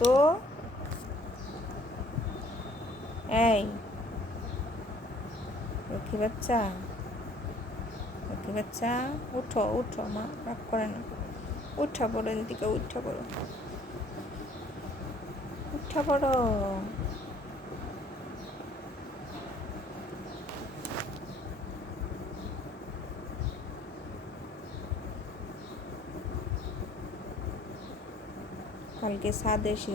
তো এই লক্ষ্মী বাচ্চা, লক্ষ্মী বাচ্চা, উঠো উঠো, মা রাগ করে না। উঠা পড়ো, এদিকে উঠা পড়ো, উঠা পড়ো। কালকে ছাদে সে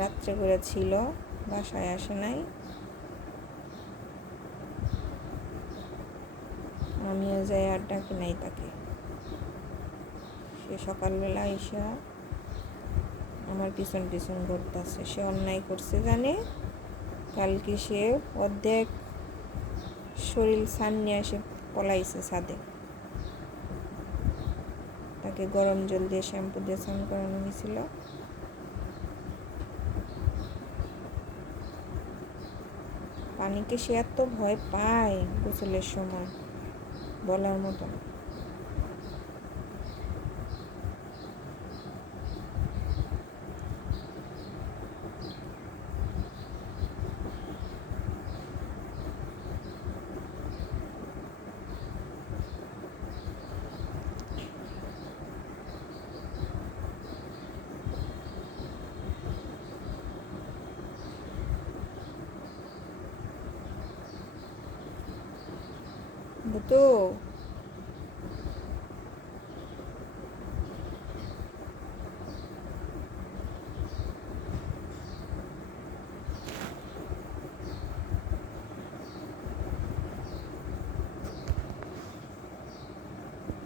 রাত্রে করে ছিল, বাসায় আসে নাই। আমিও যাই আর ডাকি নাই তাকে। সে সকালবেলা এসে আমার পিছন পিছন ঘুরতেছে। সে অন্যায় করছে জানে। কালকে সে অর্ধেক শরীর ছান নিয়ে এসে পলাইছে ছাদে। তাকে গরম জল দিয়ে শ্যাম্পু দিয়ে স্নান করানো হয়েছিল। পানিকে সে এত ভয় পায় গোসলের সময়, বলার মতো না। বুতু